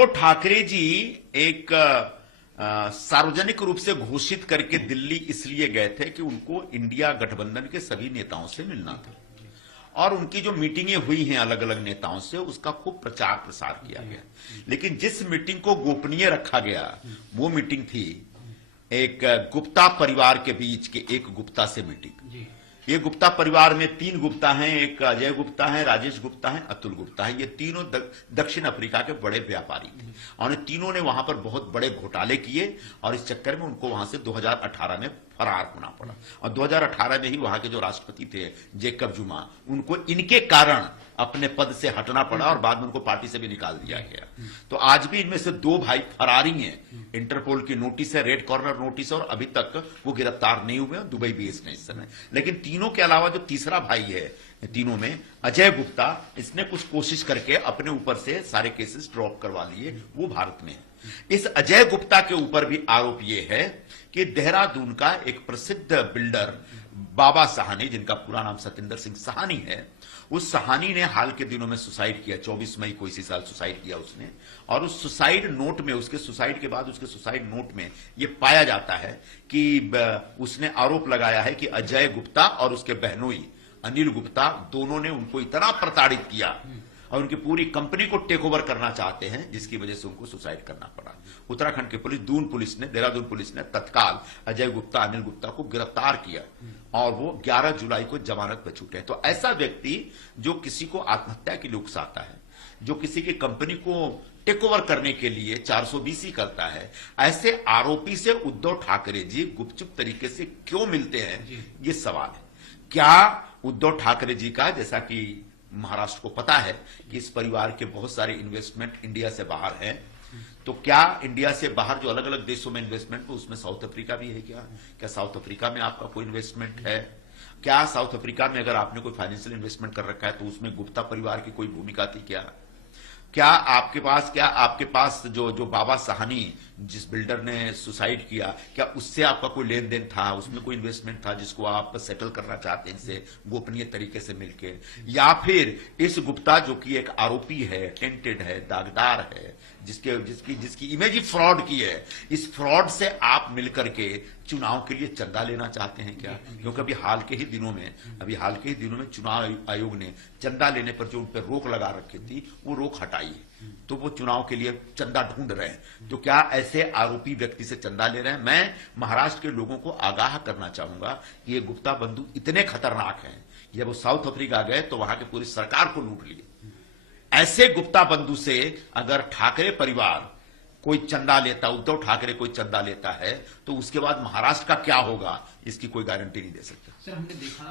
उद्धव ठाकरे जी एक सार्वजनिक रूप से घोषित करके दिल्ली इसलिए गए थे कि उनको इंडिया गठबंधन के सभी नेताओं से मिलना था और उनकी जो मीटिंगें हुई हैं अलग अलग नेताओं से उसका खूब प्रचार प्रसार किया गया। लेकिन जिस मीटिंग को गोपनीय रखा गया वो मीटिंग थी एक गुप्ता परिवार के बीच के एक गुप्ता से मीटिंग। ये गुप्ता परिवार में 3 गुप्ता हैं, एक अजय गुप्ता है, राजेश गुप्ता है, अतुल गुप्ता है। ये तीनों दक्षिण अफ्रीका के बड़े व्यापारी थे और इन तीनों ने वहां पर बहुत बड़े घोटाले किए और इस चक्कर में उनको वहां से 2018 में फरार होना पड़ा और 2018 में ही वहां के जो राष्ट्रपति थे जेकब जुमा उनको इनके कारण अपने पद से हटना पड़ा और बाद में उनको पार्टी से भी निकाल दिया गया। तो आज भी इनमें से 2 भाई फरारी हैं। इंटरपोल की नोटिस है, रेड कॉर्नर नोटिस है और अभी तक वो गिरफ्तार नहीं हुए, दुबई बेस्ड हैं इस समय। लेकिन तीनों के अलावा जो तीसरा भाई है तीनों में अजय गुप्ता, इसने कुछ कोशिश करके अपने ऊपर से सारे केसेस ड्रॉप करवा लिए, वो भारत में है। इस अजय गुप्ता के ऊपर भी आरोप ये है कि देहरादून का एक प्रसिद्ध बिल्डर बाबा सहानी, जिनका पूरा नाम सतिंदर सिंह सहानी है, उस सहानी ने हाल के दिनों में सुसाइड किया। 24 मई को इसी साल सुसाइड किया उसने और उस सुसाइड नोट में, उसके सुसाइड के बाद उसके सुसाइड नोट में यह पाया जाता है कि उसने आरोप लगाया है कि अजय गुप्ता और उसके बहनोई अनिल गुप्ता दोनों ने उनको इतना प्रताड़ित किया और उनकी पूरी कंपनी को टेक ओवर करना चाहते हैं, जिसकी वजह से उनको सुसाइड करना पड़ा। उत्तराखंड की पुलिस, देहरादून पुलिस ने तत्काल अजय गुप्ता, अनिल गुप्ता को गिरफ्तार किया और वो 11 जुलाई को जमानत पर छूटे। तो ऐसा व्यक्ति जो किसी को आत्महत्या के लिए उकसाता है, जो किसी की कंपनी को टेक ओवर करने के लिए 420 करता है, ऐसे आरोपी से उद्धव ठाकरे जी गुपचुप तरीके से क्यों मिलते हैं, ये सवाल है। क्या उद्धव ठाकरे जी का, जैसा कि महाराष्ट्र को पता है कि इस परिवार के बहुत सारे इन्वेस्टमेंट इंडिया से बाहर हैं, तो क्या इंडिया से बाहर जो अलग अलग देशों में इन्वेस्टमेंट हो उसमें साउथ अफ्रीका भी है? क्या साउथ अफ्रीका में आपका कोई इन्वेस्टमेंट है? क्या साउथ अफ्रीका में अगर आपने कोई फाइनेंशियल इन्वेस्टमेंट कर रखा है तो उसमें गुप्ता परिवार की कोई भूमिका थी क्या आपके पास जो बाबा सहानी, जिस बिल्डर ने सुसाइड किया, क्या उससे आपका कोई लेन देन था? उसमें कोई इन्वेस्टमेंट था जिसको आप सेटल करना चाहते हैं इनसे गोपनीय तरीके से मिलकर? या फिर इस गुप्ता जो कि एक आरोपी है, टेंटेड है, दागदार है, जिसकी इमेज ही फ्रॉड की है, इस फ्रॉड से आप मिलकर के चुनाव के लिए चंदा लेना चाहते हैं क्या? क्योंकि अभी हाल के ही दिनों में चुनाव आयोग ने चंदा लेने पर जो उन पर रोक लगा रखी थी वो रोक हटाई है, तो वो चुनाव के लिए चंदा ढूंढ रहे हैं। तो क्या ऐसे आरोपी व्यक्ति से चंदा ले रहे हैं? मैं महाराष्ट्र के लोगों को आगाह करना चाहूंगा कि ये गुप्ता बंधु इतने खतरनाक हैं, जब वो साउथ अफ्रीका गए तो वहां की पूरी सरकार को लूट लिए। ऐसे गुप्ता बंधु से अगर ठाकरे परिवार कोई चंदा लेता, उद्धव ठाकरे कोई चंदा लेता है, तो उसके बाद महाराष्ट्र का क्या होगा इसकी कोई गारंटी नहीं दे सकता। सर, हमने देखा